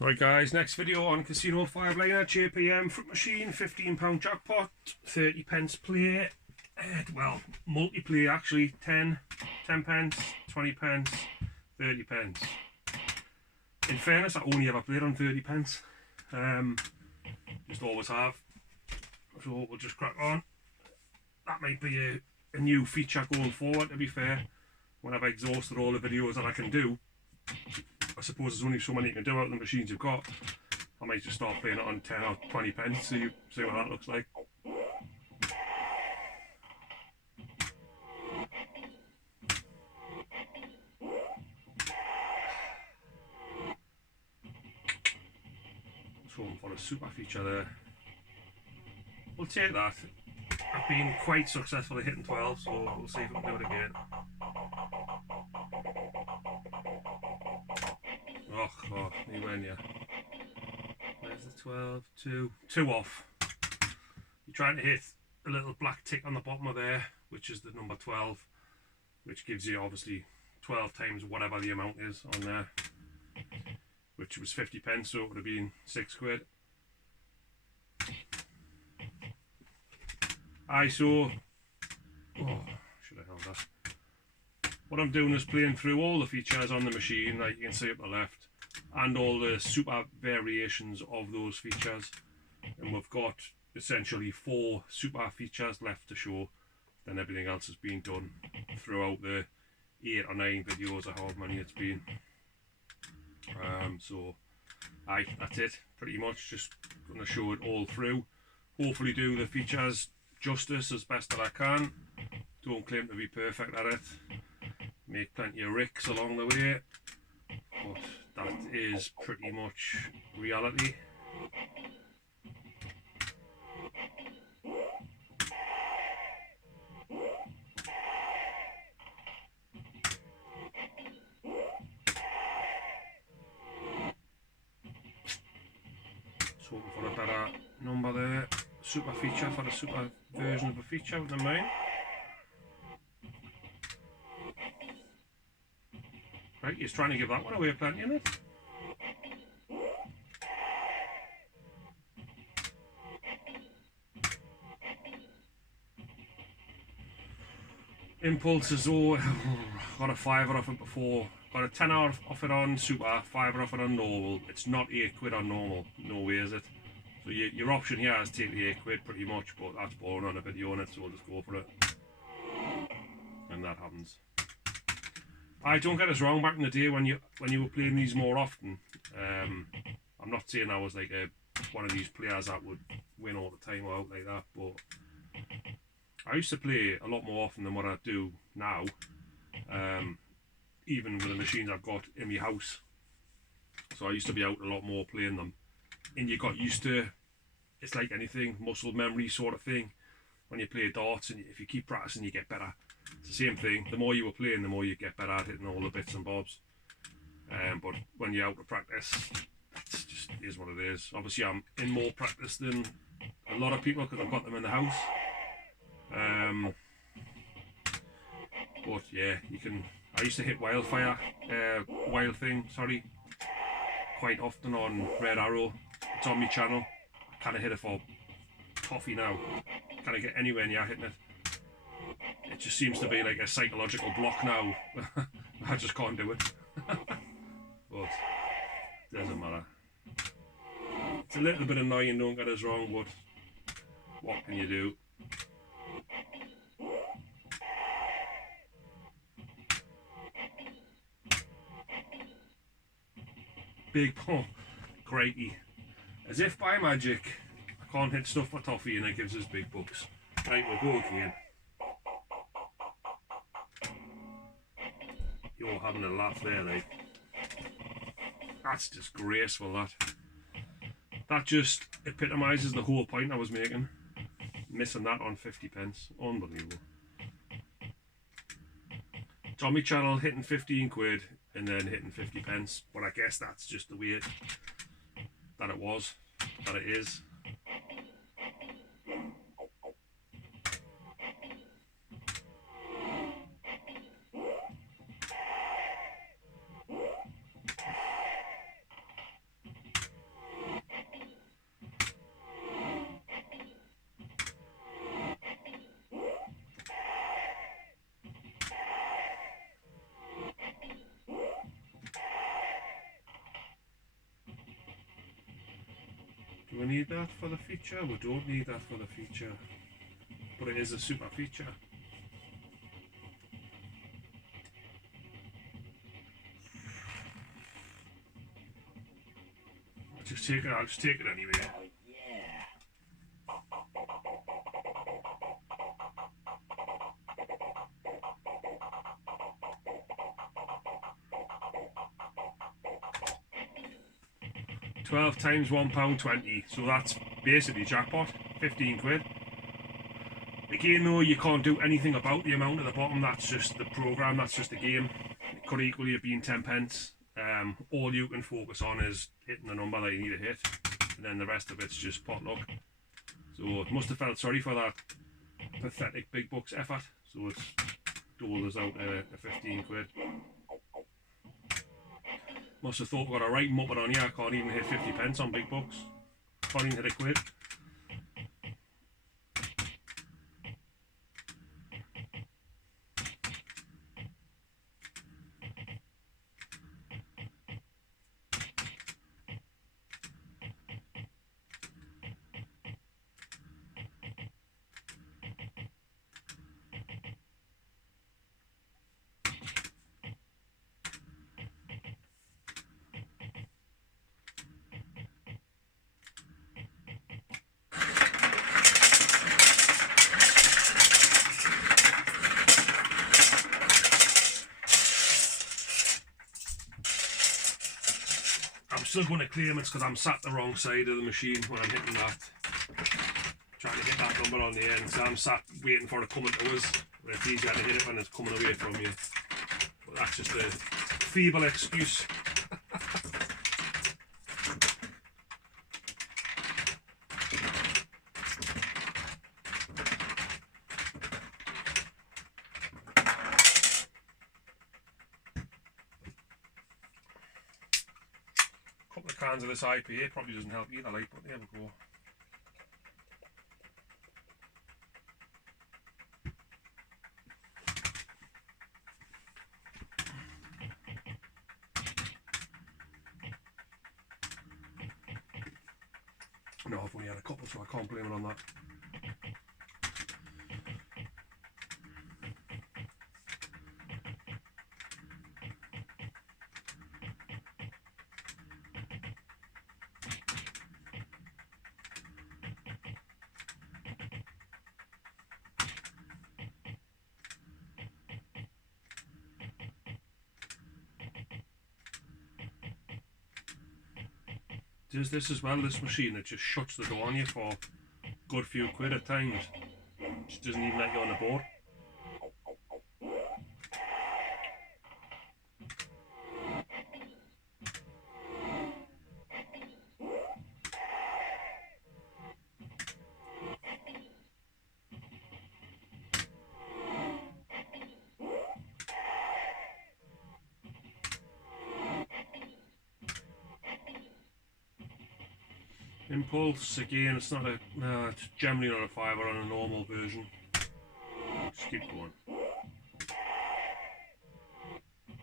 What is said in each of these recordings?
Right guys, next video on Casino 5-liner JPM front machine, £15 jackpot, 30 pence play, well, multi-play actually, 10 pence, 20 pence, 30 pence. In fairness, I only ever played on 30 pence, just always have, so we'll just crack on. That might be a new feature going forward, to be fair, when I've exhausted all the videos that I can do. I suppose there's only so many you can do out of the machines you've got. I might just start playing it on 10 or 20 pence, see what that looks like. Just hoping for a super feature there. We'll take that. I've been quite successful at hitting 12, so we'll see if we can do it again. Oh, anywhere near. Where's the 12? Two off. You're trying to hit a little black tick on the bottom of there, which is the number 12, which gives you obviously 12 times whatever the amount is on there, which was 50 pence, so it would have been £6. So, should I held that? What I'm doing is playing through all the features on the machine, like you can see up the left, and all the super variations of those features, and we've got essentially 4 super features left to show. Then everything else has been done throughout the 8 or 9 videos or however many it's been. So that's it pretty much. Just going to show it all through, hopefully do the features justice as best that I can. Don't claim to be perfect at it, make plenty of ricks along the way, but that is pretty much reality. Just hoping for a better number there. Super feature for a super version of a feature than mine. Right, he's trying to give that one away plenty, isn't it? Impulses, got a £5 off it before. Got a £10 off it on super, £5 off it on normal. It's not £8 on normal, no way is it. So your option here is take the £8 pretty much, but that's boring on a video on it, so we'll just go for it. And that happens. I don't get us wrong, back in the day when you were playing these more often, I'm not saying I was like one of these players that would win all the time or out like that, but I used to play a lot more often than what I do now, even with the machines I've got in my house. So I used to be out a lot more playing them, and you got used to, it's like anything, muscle memory sort of thing. When you play darts, and if you keep practicing, you get better. It's the same thing. The more you were playing, the more you get better at hitting all the bits and bobs. But when you're out of practice, that's just is what it is. Obviously, I'm in more practice than a lot of people because I've got them in the house. But yeah, you can. I used to hit wild thing, quite often on Red Arrow. It's on my channel. I kind of hit it for toffee now. Can't get anywhere near hitting it. It just seems to be like a psychological block now. I just can't do it. But doesn't matter. It's a little bit annoying, don't get us wrong, but what can you do? Big pump, crikey. As if by magic, I can't hit stuff for toffee and it gives us big bucks. Right, we'll go again. You're having a laugh there, like. That's disgraceful, that. That just epitomises the whole point I was making. Missing that on 50 pence. Unbelievable. It's on my channel, hitting £15 and then hitting 50 pence. But I guess that's just the way that it is. Do we need that for the feature? We don't need that for the feature, but it is a super feature. I'll just take it anyway. £12 times £1.20, so that's basically jackpot, 15 quid. Again though, you can't do anything about the amount at the bottom, that's just the program, that's just the game. It could equally have been 10 pence. All you can focus on is hitting the number that you need to hit, and then the rest of it's just pot luck. So it must have felt sorry for that pathetic big bucks effort, so it's doled us out a 15 quid. Must have thought we got a right muppet on here. I can't even hit 50 pence on big bucks. Can't even hit a quid. I'm still going to claim it's because I'm sat the wrong side of the machine when I'm hitting that. Trying to hit that number on the end, so I'm sat waiting for it coming to us. It's easier to hit it when it's coming away from you. But that's just a feeble excuse. Couple of cans of this IPA probably doesn't help either, like, but there we go. No, I've only had a couple, so I can't blame it on that. Does this as well, this machine, it just shuts the door on you for a good few quid at times. Just doesn't even let you on the board. Impulse, again, it's not a, it's generally not a fiver on a normal version. Just keep going.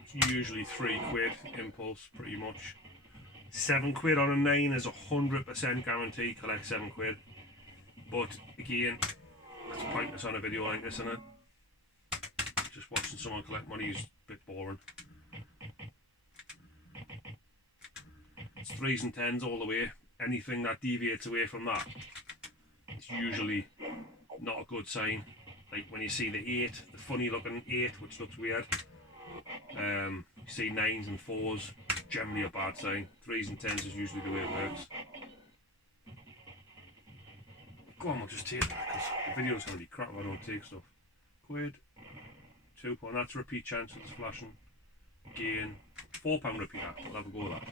It's usually 3 quid impulse, pretty much. 7 quid on a 9 is 100% guarantee, collect 7 quid. But again, it's pointless on a video like this, isn't it? Just watching someone collect money is a bit boring. It's 3s and 10s all the way. Anything that deviates away from that, it's usually not a good sign. Like when you see the 8, the funny looking 8, which looks weird. You see 9s and 4s, generally a bad sign. 3s and 10s is usually the way it works. Go on, we'll just take that because the video's going to be crap if I don't take stuff. Quid, £2, that's a repeat chance with the flashing. Again, £4 repeat that, we'll have a go with that.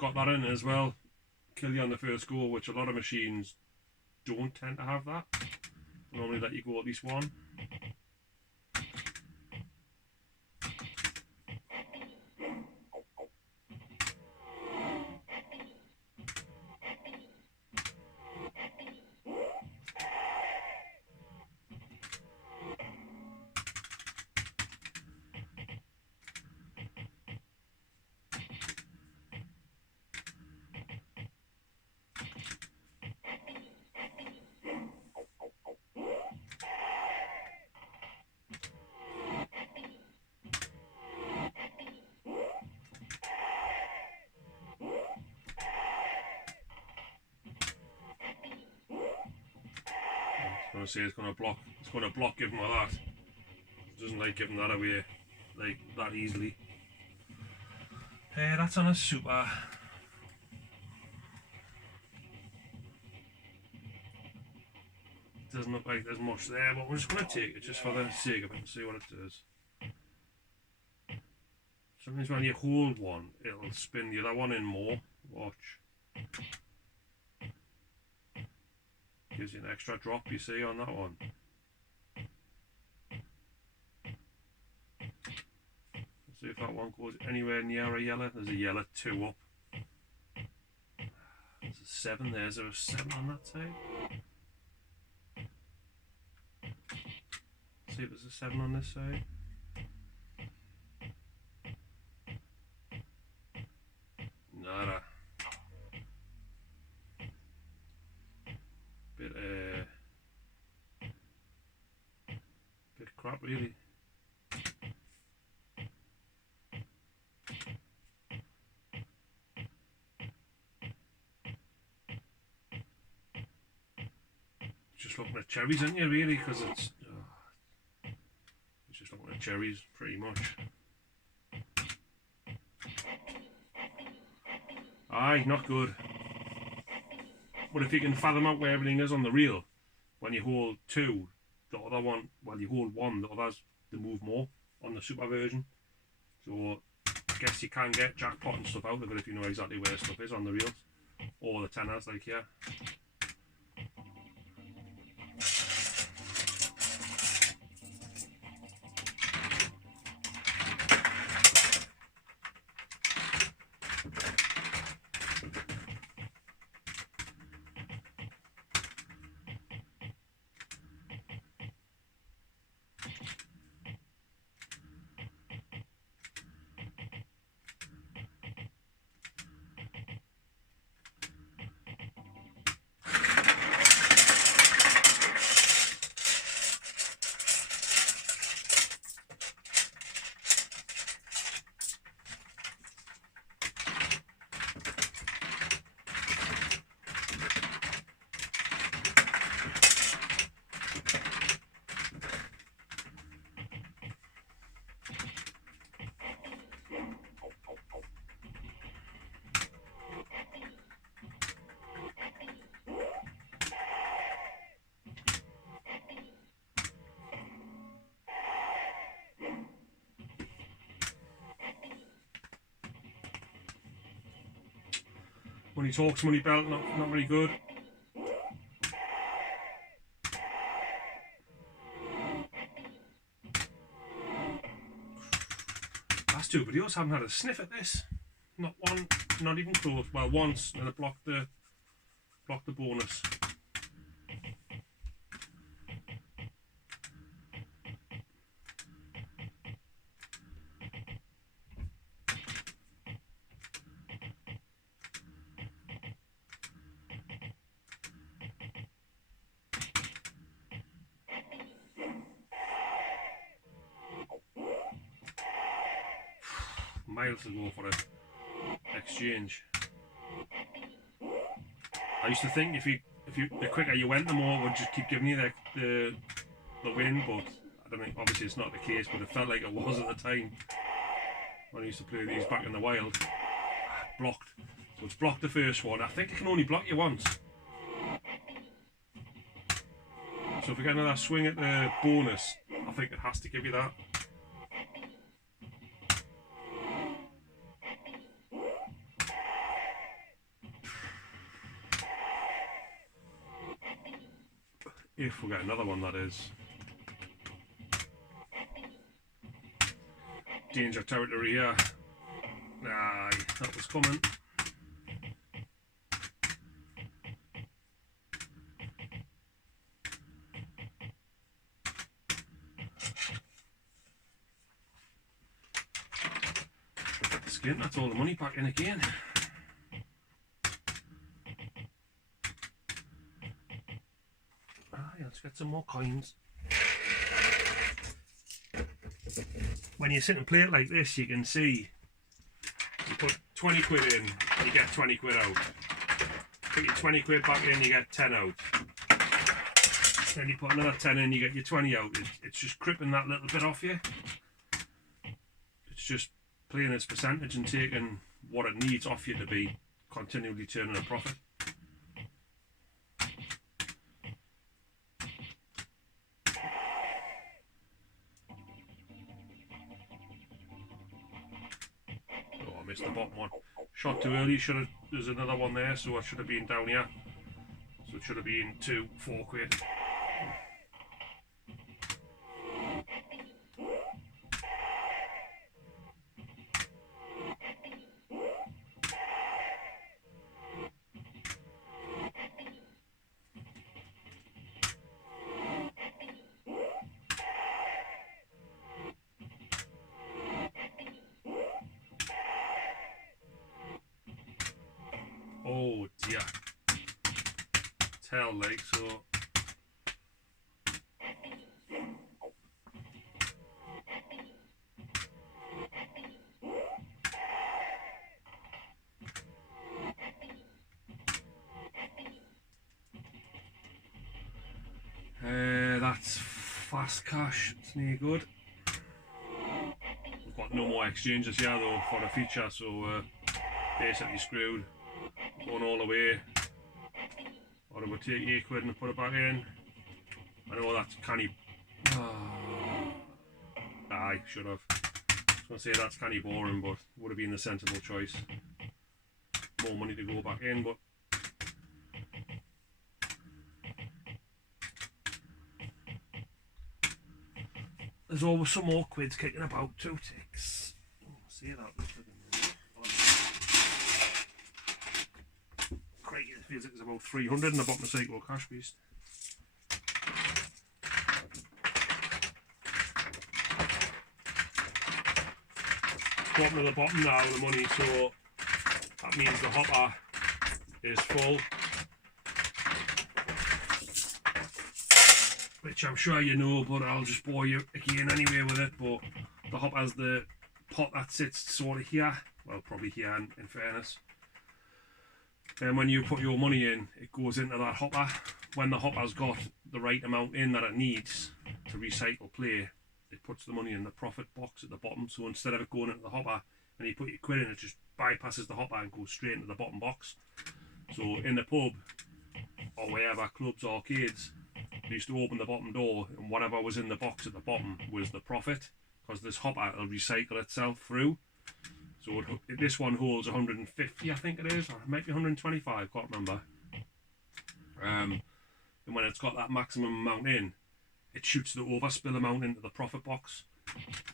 Got that in as well, kill you on the first go, which a lot of machines don't tend to have that. Normally let you go at least one. going to say it's going to block. It's going to block giving all that. It doesn't like giving that away like that easily. That's on a super. Doesn't look like there's much there, but we're just going to take it just for the sake of it and see what it does. Sometimes when you hold one, it'll spin the other one in more. Watch. Gives you an extra drop, you see, on that one. Let's see if that one goes anywhere near a yellow. There's a yellow 2 up. There's a 7 there. Is there a 7 on that side? See if there's a 7 on this side. Nada. Bit crap really. Just looking at cherries, aren't you, really? Because it's just looking at cherries, pretty much. Aye, not good. But if you can fathom out where everything is on the reel, when you hold 2, the other one, well, you hold 1, the others, they move more on the super version. So I guess you can get jackpot and stuff out of it if you know exactly where stuff is on the reels, or the tenors like here. Money talks, money belt, not very good. Last 2 videos haven't had a sniff at this. Not one, not even close. Well, once, and it blocked the bonus. Miles to go for a exchange. I used to think if you the quicker you went, the more it would just keep giving you the win, but I don't think, obviously it's not the case, but it felt like it was at the time when I used to play these back in the wild. Blocked. So it's blocked the first one. I think it can only block you once. So if we get another swing at the bonus, I think it has to give you that. If we get another one, that is. Danger territory here. Aye, that was coming. Skin, that's all the money back in again. Let's get some more coins. When you sit and play it like this, you can see you put 20 quid in and you get 20 quid out. Put your 20 quid back in, you get 10 out. Then you put another 10 in, you get your 20 out. It's just cripping that little bit off you. It's just playing its percentage and taking what it needs off you to be continually turning a profit. Oh, I missed the bottom one. Shot too early. There's another one there, so I should have been down here. So it should have been 4 quid. Oh dear. Tail leg, so that's fast cash. It's no good. We've got no more exchanges here though for the feature, so basically screwed. Going all the way. Or do we take 8 quid and put it back in? I know that's canny. I should have. I was going to say that's canny boring, but would have been the sensible choice. More money to go back in, but there's always some more quids kicking about. 2 ticks. See that? Crazy, it feels like there's about 300 in the bottom of Cycle Cash Beast. Bottom of the bottom now, the money, so that means the hopper is full. Which I'm sure you know, but I'll just bore you again anyway with it. But the hopper has the pot that sits sort of here, well probably here in fairness. And when you put your money in, it goes into that hopper. When the hopper's got the right amount in that it needs to recycle play, it puts the money in the profit box at the bottom. So instead of it going into the hopper and you put your quid in, it just bypasses the hopper and goes straight into the bottom box. So in the pub or wherever, clubs, arcades, they used to open the bottom door and whatever was in the box at the bottom was the profit, because this hopper will recycle itself through. So this one holds 150, I think it is, or it might be 125, can't remember. And when it's got that maximum amount in, it shoots the overspill amount into the profit box.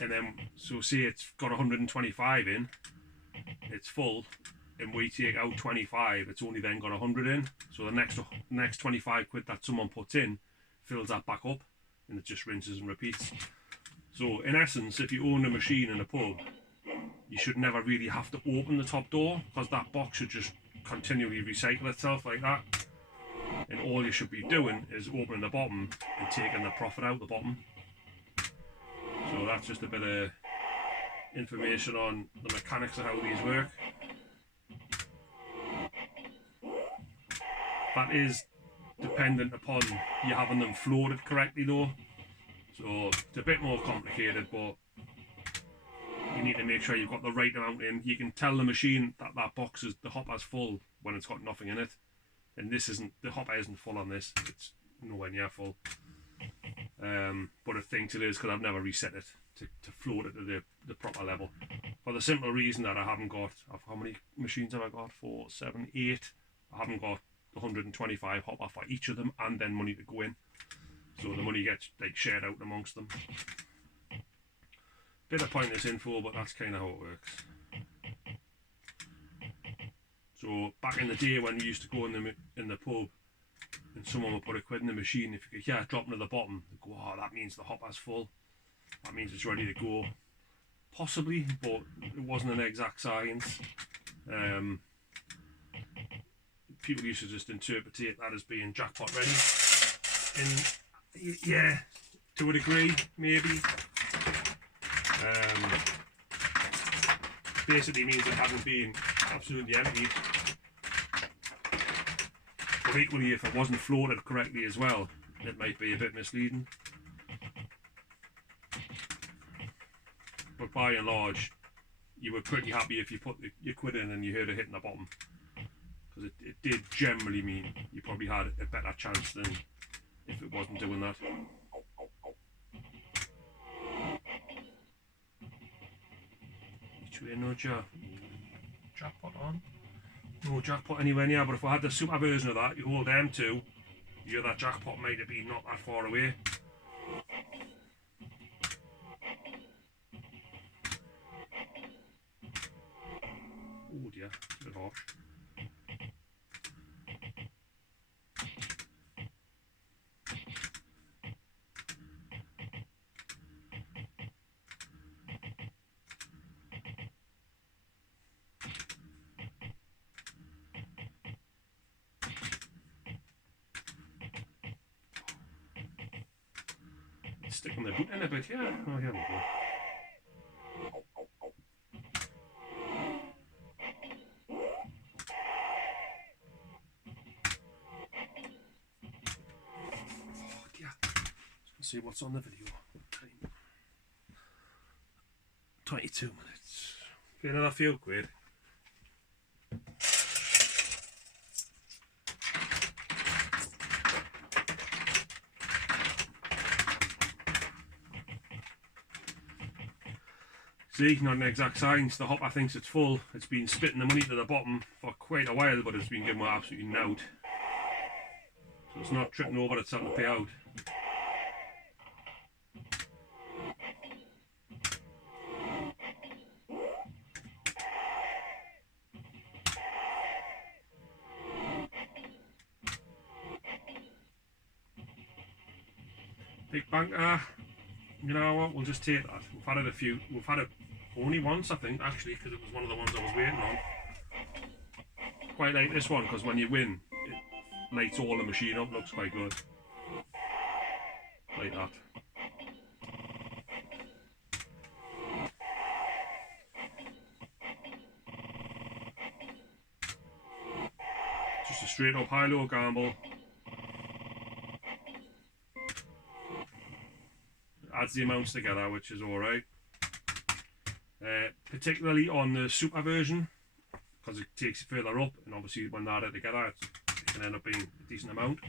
And then, so say it's got 125 in, it's full, and we take out 25, it's only then got 100 in. So the next 25 quid that someone puts in fills that back up, and it just rinses and repeats. So in essence, if you own a machine in a pub, you should never really have to open the top door, because that box should just continually recycle itself like that. And all you should be doing is opening the bottom and taking the profit out the bottom. So that's just a bit of information on the mechanics of how these work. That is dependent upon you having them floated correctly though. So it's a bit more complicated, but you need to make sure you've got the right amount in. You can tell the machine that that box is, the hopper's full when it's got nothing in it. And this isn't, the hopper isn't full on this, it's nowhere near full. But it thinks it is because I've never reset it to float it to the proper level. For the simple reason that I haven't got, how many machines have I got? 4, 7, 8. I haven't got 125 hopper for each of them and then money to go in. So the money gets like shared out amongst them. Bit of pointless info, but that's kind of how it works. So back in the day when we used to go in the pub and someone would put a quid in the machine, if you could hear it dropping to the bottom, they'd go, oh, that means the hopper's full. That means it's ready to go. Possibly, but it wasn't an exact science. People used to just interpret that as being jackpot ready. And yeah, to a degree, maybe. Basically means it hasn't been absolutely emptied. But equally, if it wasn't floated correctly as well, it might be a bit misleading. But by and large, you were pretty happy if you put your quid in and you heard it hitting the bottom. Because it did generally mean you probably had a better chance than if it wasn't doing that. Each way, no jackpot on. No jackpot anywhere near, but if I had the super version of that, you hold M2, you hear that jackpot might have been not that far away. Oh dear, a bit harsh. Sticking the boot in a bit, yeah. Oh, here we go. Oh dear. Let's see what's on the video. Time. 22 minutes. Feeling that feel great. See, not an exact science. The hopper thinks it's full. It's been spitting the money to the bottom for quite a while, but it's been giving me absolutely nout. So it's not tripping over, it's starting to pay out. Big banker. You know what, we'll just take that. We've had it a few, we've had it only once I think actually, because it was one of the ones I was waiting on. Quite like this one, because when you win, it lights all the machine up, looks quite good. Like that. Just a straight up high-low gamble. Adds the amounts together, which is alright. Particularly on the super version, because it takes you further up, and obviously when they're added together, it can end up being a decent amount.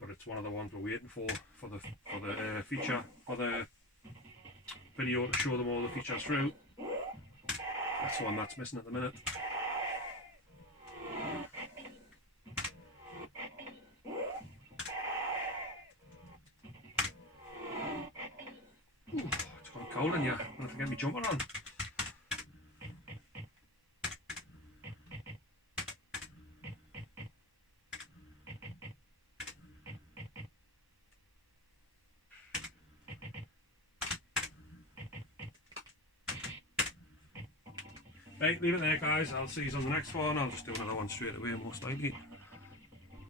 But it's one of the ones we're waiting for the feature, for the video to show them all the features through. That's the one that's missing at the minute. Ooh, it's gone cold in here. I have to get me jumper on. Right, leave it there guys, I'll see you on the next one. I'll just do another one straight away most likely.